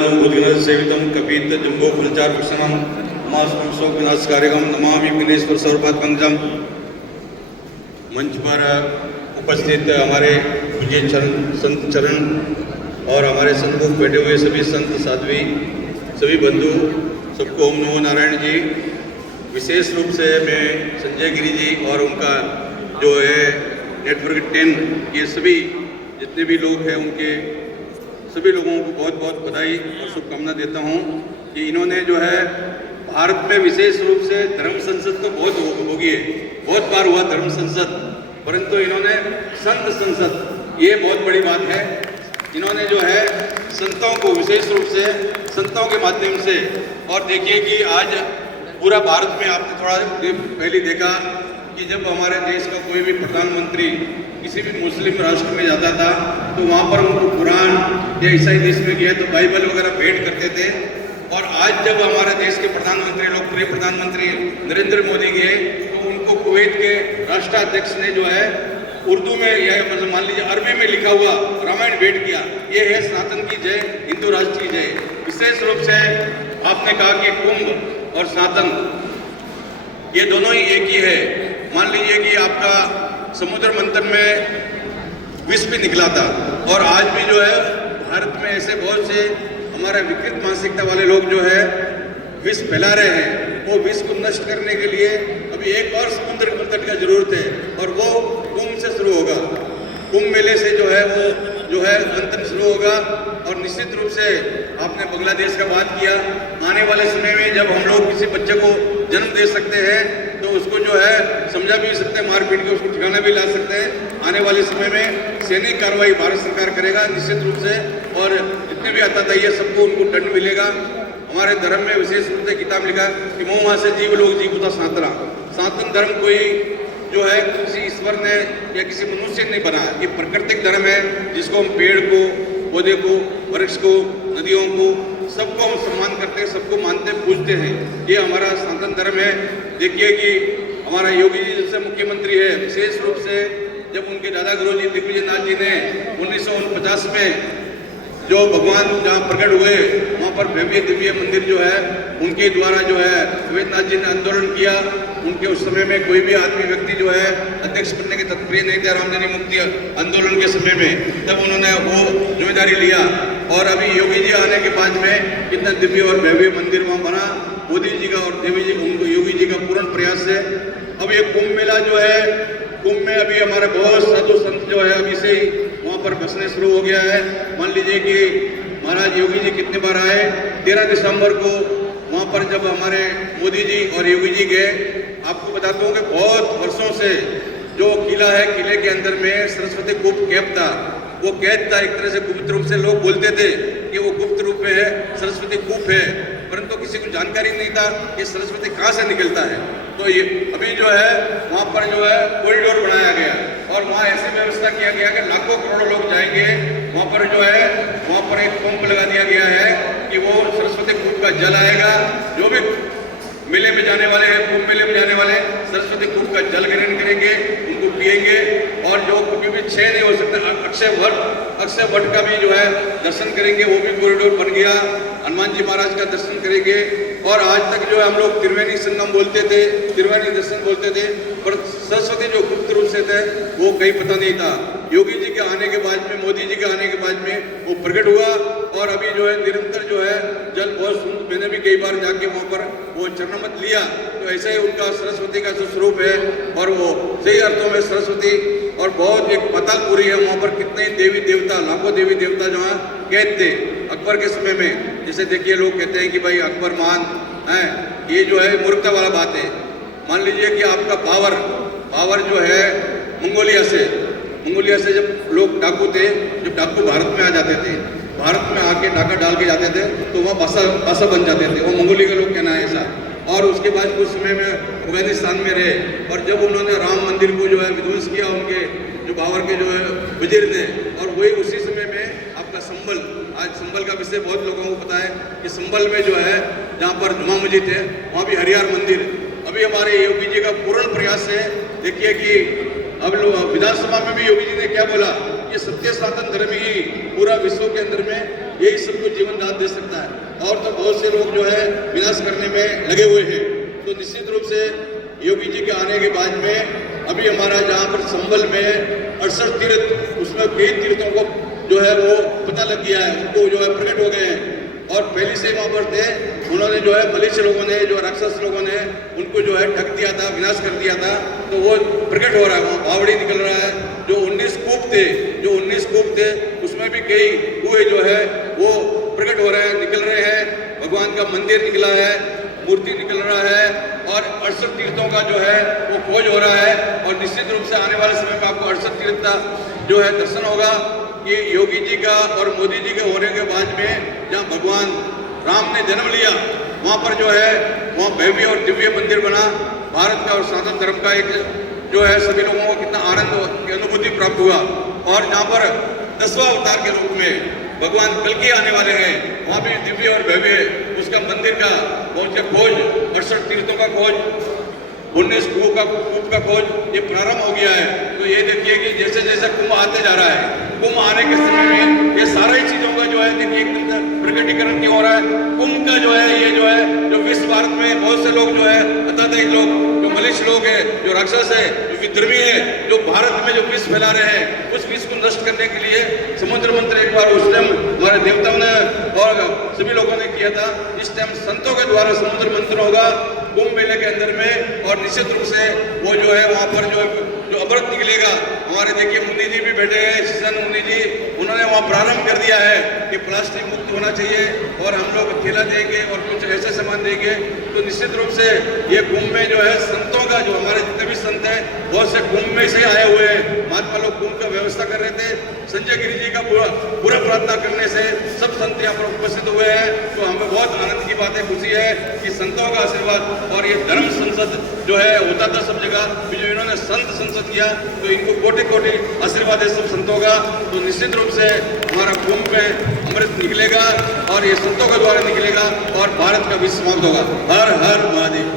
सेवितम कपीत जम्बो फलचार भूषणम मास्मसो विनाशकार्यकम नमामि विघ्नेश्वर सर्वपादपंकजम। मंच पर उपस्थित हमारे पूज्य संत चरण और हमारे सन्मुख बैठे हुए सभी संत साध्वी, सभी बंधु, सबको ओम नमो नारायण जी। विशेष रूप से मैं संजय गिरी जी और उनका जो है नेटवर्क 10 ये सभी जितने भी लोग हैं उनके सभी लोगों को बहुत बहुत बधाई और शुभकामना देता हूं कि इन्होंने जो है भारत में विशेष रूप से धर्म संसद तो बहुत होगी है, बहुत बार हुआ धर्म संसद, परंतु इन्होंने संत संसद, ये बहुत बड़ी बात है। इन्होंने जो है संतों को विशेष रूप से संतों के माध्यम से, और देखिए कि आज पूरा भारत में आपने थोड़ा पहले देखा कि जब हमारे देश का कोई भी प्रधानमंत्री किसी भी मुस्लिम राष्ट्र में जाता था तो वहाँ पर उनको कुरान या ईसाई देश में गया तो बाइबल वगैरह भेंट करते थे। और आज जब हमारे देश के प्रधानमंत्री, लोकप्रिय प्रधानमंत्री नरेंद्र मोदी गए तो उनको कुवैत के राष्ट्राध्यक्ष ने जो है उर्दू में या मतलब मान लीजिए अरबी में लिखा हुआ रामायण भेंट किया। ये है सनातन की जय, हिंदू राष्ट्र की जय। विशेष रूप से आपने कहा कि कुंभ और सनातन ये दोनों ही एक ही है। मान लीजिए कि आपका समुद्र मंथन में विष भी निकला था और आज भी जो है भारत में ऐसे बहुत से हमारे विकृत मानसिकता वाले लोग जो है विष फैला रहे हैं। वो विष को नष्ट करने के लिए अभी एक और समुद्र मंथन की जरूरत है और वो कुंभ से शुरू होगा। कुंभ मेले से जो है वो जो है मंथन शुरू होगा। और निश्चित रूप से आपने बांग्लादेश का बात किया, आने वाले समय में जब हम लोग किसी बच्चे को जन्म दे सकते हैं तो उसको जो है समझा भी सकते हैं, मार पीट के उसको ठिकाना भी ला सकते हैं। आने वाले समय में सैनिक कार्रवाई भारत सरकार करेगा निश्चित रूप से, और जितने भी आतताई है सबको उनको दंड मिलेगा। हमारे धर्म में विशेष रूप से किताब लिखा कि मोह से जीव लोग जीवता सनातना। सनातन धर्म कोई जो है किसी ईश्वर ने या किसी मनुष्य ने नहीं बना, ये प्राकृतिक धर्म है जिसको हम पेड़ को, पौधे को, वृक्ष को, नदियों को, सबको हम सम्मान करते हैं, सबको मानते पूजते हैं। ये हमारा सनातन धर्म है। देखिए कि हमारा योगी जी जैसे मुख्यमंत्री है, विशेष रूप से जब उनके दादा गुरु जी दिग्विजय नाथ जी ने 1949 में जो भगवान जहाँ प्रकट हुए वहाँ पर भव्य दिव्य मंदिर जो है उनके द्वारा जो है दिग्विजयनाथ जी ने आंदोलन किया। उनके उस समय में कोई भी आदमी व्यक्ति जो है अध्यक्ष बनने के तत्पर नहीं थे रामधनी मुक्ति आंदोलन के समय में, तब उन्होंने वो जिम्मेदारी लिया। और अभी योगी जी आने के बाद में कितना दिव्य और भव्य मंदिर वहाँ बना। मोदी जी का और देवी जी योगी जी का पूर्ण प्रयास है। अब ये कुंभ मेला जो है, कुंभ में अभी हमारे बहुत साधु संत जो है अभी से ही वहाँ पर बसने शुरू हो गया है। मान लीजिए कि महाराज योगी जी कितने बार आए, 13 दिसंबर को वहाँ पर जब हमारे मोदी जी और योगी जी गए, आपको बताता हूँ कि बहुत वर्षों से जो किला है, किले के अंदर में सरस्वती गुप्त कैद था। वो कैद था एक तरह से गुप्त रूप से, लोग बोलते थे कि वो गुप्त रूप में है, सरस्वती गुप्त है, परंतु किसी को जानकारी नहीं था कि सरस्वती कहाँ से निकलता है। तो ये अभी जो है वहाँ पर जो है कॉरिडोर बनाया गया और वहाँ ऐसी व्यवस्था किया गया कि लाखों करोड़ों लोग जाएंगे। वहाँ पर जो है वहाँ पर एक पंप लगा दिया गया है कि वो सरस्वती कूप का जल आएगा। जो भी मेले में जाने वाले हैं, कुंभ मेले में जाने वाले सरस्वती कूप का जल ग्रहण करेंगे, उनको पिएंगे। और जो कभी भी क्षय नहीं हो सकता, अक्षय वट का भी जो है दर्शन करेंगे, वो भी कॉरिडोर बन गया। हनुमान जी महाराज का दर्शन करेंगे। और आज तक जो है हम लोग त्रिवेणी संगम बोलते थे, त्रिवेणी दर्शन बोलते थे, पर सरस्वती जो गुप्त रूप से थे वो कहीं पता नहीं था। योगी जी के आने के बाद में, मोदी जी के आने के बाद में वो प्रकट हुआ। और अभी जो है निरंतर जो है जल बहुत, मैंने भी कई बार जाके वहाँ पर वो चरणामत लिया, तो ऐसे ही उनका सरस्वती का जो स्वरूप है और वो सही अर्थों में सरस्वती। और बहुत एक पतालपुरी है, वहाँ पर कितने देवी देवता, लाखों देवी देवता जहाँ कैद थे अकबर के समय में। जैसे देखिए लोग कहते हैं कि भाई अकबर महान है, ये जो है मूर्खता वाला बात है। मान लीजिए कि आपका बाबर जो है मंगोलिया से जब लोग डाकू थे, जब डाकू भारत में आ जाते थे, भारत में आके डाका डाल के जाते थे तो वहाँ बासा बन जाते थे, वो मंगोली का लोग कहना है ऐसा। और उसके बाद कुछ समय में अफगानिस्तान में रहे और जब उन्होंने राम मंदिर को जो है विध्वंस किया, उनके जो बाबर के जो है वजीर ने, और वही उसी समय में आपका संबल, आज संबल का विषय बहुत लोगों को पता है कि संबल में जो है जहाँ पर जुमा मस्जिद है वहाँ भी हरियार मंदिर। अभी हमारे योगी जी का पूर्ण प्रयास है। देखिए कि अब लोग विधानसभा में भी योगी जी ने क्या बोला ये सत्य सनातन धर्म ही पूरा विश्व के अंदर में यही सबको जीवन दान दे सकता है। और तो बहुत से लोग जो है विनाश करने में लगे हुए हैं। तो निश्चित रूप से योगी जी के आने के बाद में अभी हमारा जहाँ पर संबल में 68 तीर्थ, उसमें कई तीर्थों को जो है वो पता लग गया है, उनको जो है प्रकट हो गए हैं। और पहले से वहाँ पर थे, उन्होंने जो है मलेशिया लोगों ने, जो राक्षस लोगों ने उनको जो है ठग दिया था, विनाश कर दिया था, तो वो प्रकट हो रहा है, वहाँ बावड़ी निकल रहा है। जो 19 कूप थे उसमें भी कई कुएं जो है वो प्रकट हो रहे हैं, निकल रहे हैं। भगवान का मंदिर निकला है, मूर्ति निकल रहा है और 68 तीर्थों का जो है वो खोज हो रहा है। और निश्चित रूप से आने वाले समय में आपको 68 तीर्थ का जो है दर्शन होगा कि योगी जी का और मोदी जी के होने के बाद में जहाँ भगवान राम ने जन्म लिया, वहाँ पर जो है वहाँ भव्य और दिव्य मंदिर बना। भारत का और सनातन धर्म का एक जो है सभी लोगों को कितना आनंद की अनुभूति प्राप्त हुआ। और जहाँ पर 10वां अवतार के रूप में भगवान कल्कि आने वाले हैं, वहाँ भी दिव्य और भव्य उसका मंदिर का बहुत खोज, 68 तीर्थों का खोज, 19 कूप का खोज ये प्रारंभ हो गया है। तो ये देखिए कि जैसे जैसे कुंभ आते जा रहा है, कुंभ आने के समय में ये सारी चीजों का जो है देखिए एकदम प्रकटीकरण क्यों हो रहा है। कुंभ का जो है ये जो है जो विश्व भारत में बहुत से लोग जो है अत्याधिक लोग, जो मलेशिया लोग है, जो राक्षस है, जो विद्रोही है, जो भारत में जो विष फैला रहे हैं, उस विष को नष्ट करने के लिए समुद्र मंत्र एक बार उस टाइम हमारे देवताओं ने और सभी लोगों ने किया था। इस टाइम संतों के द्वारा समुद्र मंत्र होगा कुंभ मेले के अंदर में। और निश्चित रूप से वो जो है वहाँ पर जो अमृत निकलेगा, हमारे देखिए मुनि जी भी बैठे हैं, शिशन मुनि जी, उन्होंने वहाँ प्रारंभ कर दिया है कि प्लास्टिक मुक्त होना चाहिए और हम लोग थैला देंगे और कुछ ऐसे सामान देंगे। तो निश्चित रूप से ये कुंभ में जो है संतों का, जो हमारे जितने भी संत हैं बहुत से कुंभ में से आए हुए हैं। महात्मा लोग कुंभ का व्यवस्था कर रहे थे, संजय गिरी जी का पूरा प्रार्थना करने से सब संत यहाँ पर उपस्थित हुए हैं। तो हमें बहुत आनंद की बात है, खुशी है कि संतों का आशीर्वाद। और ये धर्म संसद जो है होता था सब जगह, जो इन्होंने संत संसद किया, तो इनको कोटि कोटि आशीर्वाद है सब संतों का। तो निश्चित रूप से हमारा कुंभ में अमृत निकलेगा और ये संतों के द्वारा निकलेगा और भारत का विश्व समाप्त होगा। हर हर महादेव।